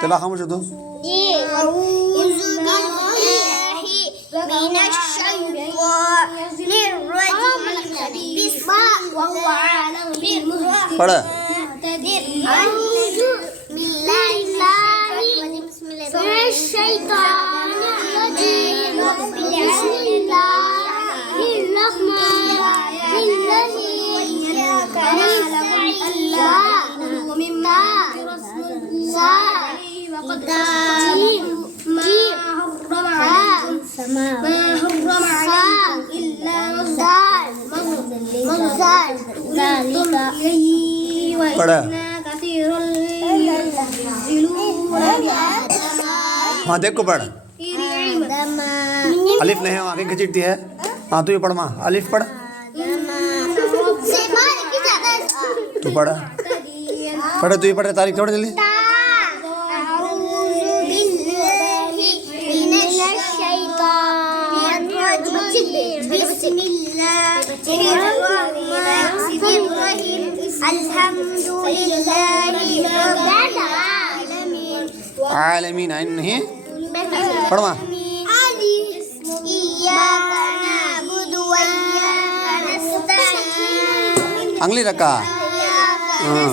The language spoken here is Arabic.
तबा खामोश हो तुम। أعوذ بالله من الشيطان الرجيم بسم وهو عالم بالمهتدين पढ़। أعوذ بالله من الشيطان الرجيم بسم الله الرحمن الرحيم ومما ما حرم عليكم إلا पढ़। كثيرا ينزلون हाँ देख को पढ़। अलिफ नहीं है, आगे खिंचती है। हाँ तू ये पढ़ माँ, अलिफ पढ़। तू पढ़, पढ़ तू ये पढ़, तारीख थोड़ी जल्दी। आलमीन आइन नहीं पढ़ माँ। अंगली रखा। हाँ